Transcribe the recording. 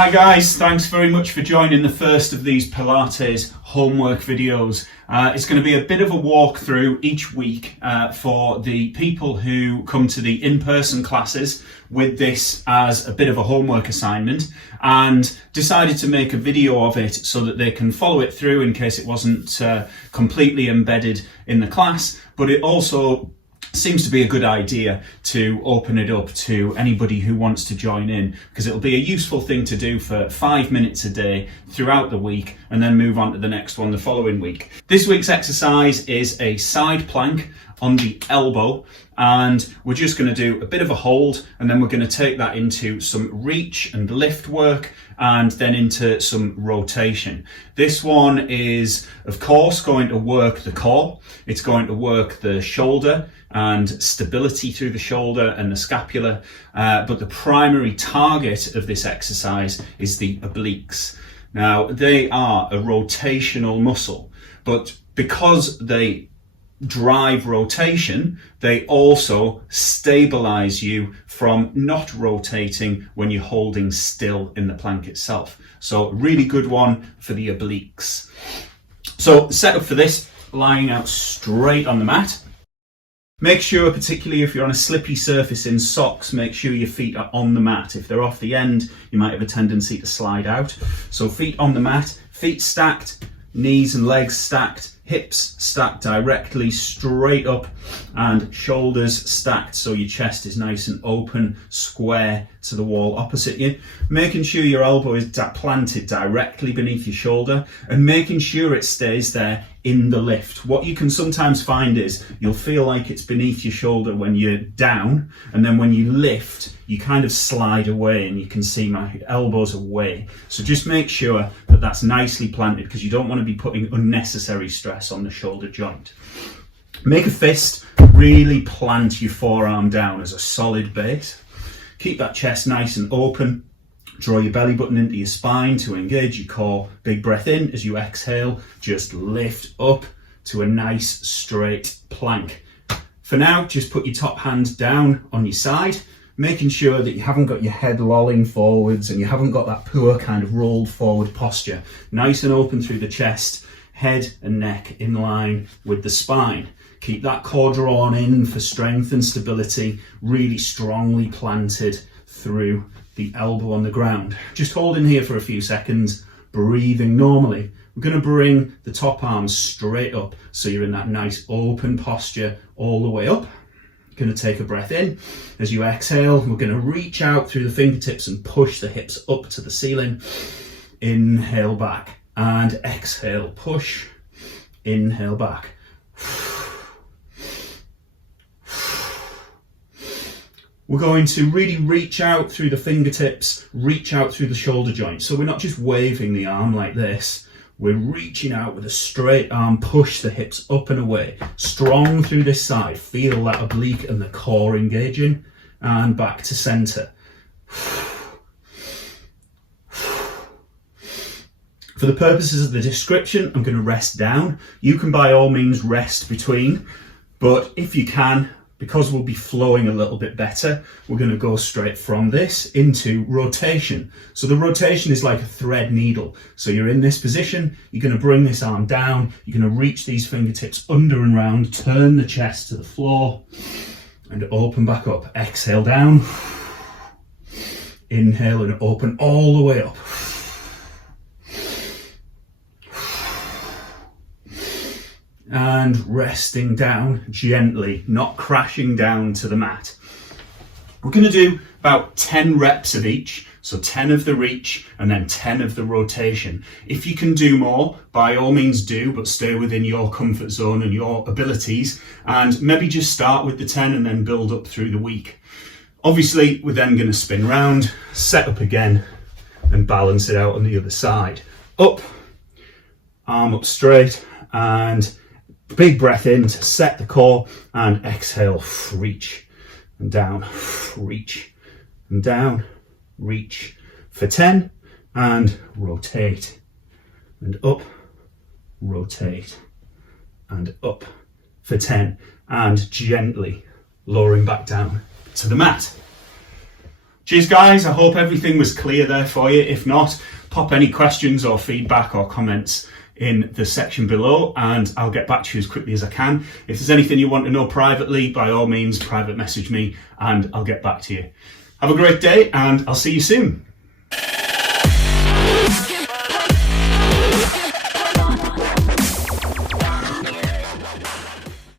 Hi guys, thanks very much for joining the first of these Pilates homework videos. It's going to be a bit of a walkthrough each week for the people who come to the in-person classes with this as a bit of a homework assignment, and decided to make a video of it so that they can follow it through in case it wasn't completely embedded in the class. But it also seems to be a good idea to open it up to anybody who wants to join in, because it'll be a useful thing to do for 5 minutes a day throughout the week, and then move on to the next one the following week. This week's exercise is a side plank on the elbow, and we're just going to do a bit of a hold, and then we're going to take that into some reach and lift work, and then into some rotation. This one is, of course, going to work the core. It's going to work the shoulder and stability through the shoulder and the scapula, but the primary target of this exercise is the obliques. Now, they are a rotational muscle, but because they drive rotation, they also stabilize you from not rotating when you're holding still in the plank itself. So a really good one for the obliques. So the setup for this, lying out straight on the mat. Make sure, particularly if you're on a slippy surface in socks, make sure your feet are on the mat. If they're off the end, you might have a tendency to slide out. So feet on the mat, feet stacked, knees and legs stacked, hips stacked directly straight up, and shoulders stacked so your chest is nice and open, square to the wall opposite you. Making sure your elbow is planted directly beneath your shoulder, and making sure it stays there in the lift. What you can sometimes find is you'll feel like it's beneath your shoulder when you're down, and then when you lift, you kind of slide away, and you can see my elbows away. So just make sure that that's nicely planted, because you don't want to be putting unnecessary stress on the shoulder joint. Make a fist, really plant your forearm down as a solid base. Keep that chest nice and open. Draw your belly button into your spine to engage your core. Big breath in. As you exhale, just lift up to a nice straight plank. For now, just put your top hand down on your side, making sure that you haven't got your head lolling forwards and you haven't got that poor kind of rolled forward posture. Nice and open through the chest, head and neck in line with the spine. Keep that core drawn in for strength and stability, really strongly planted through the elbow on the ground. Just holding here for a few seconds, breathing normally. We're going to bring the top arm straight up so you're in that nice open posture all the way up. Going to take a breath in. As you exhale, we're going to reach out through the fingertips and push the hips up to the ceiling. Inhale back and exhale, push, inhale back. We're going to really reach out through the fingertips, reach out through the shoulder joint. So we're not just waving the arm like this. We're reaching out with a straight arm, push the hips up and away. Strong through this side. Feel that oblique and the core engaging. And back to center. For the purposes of the description, I'm going to rest down. You can by all means rest between, but if you can, because we'll be flowing a little bit better, we're going to go straight from this into rotation. So the rotation is like a thread needle. So you're in this position, you're going to bring this arm down, you're going to reach these fingertips under and round, turn the chest to the floor, and open back up. Exhale down, inhale and open all the way up. And resting down gently, not crashing down to the mat. We're going to do about 10 reps of each, so 10 of the reach and then 10 of the rotation. If you can do more, by all means do, but stay within your comfort zone and your abilities, and maybe just start with the 10 and then build up through the week. Obviously, we're then going to spin round, set up again, and balance it out on the other side. Up, arm up straight, and big breath in to set the core, and exhale, reach and down, reach and down, reach for 10, and rotate and up, rotate and up for 10, and gently lowering back down to the mat. Cheers guys, I hope everything was clear there for you. If not, pop any questions or feedback or comments in the section below and I'll get back to you as quickly as I can. If there's anything you want to know privately, by all means private message me and I'll get back to you. Have a great day and I'll see you soon.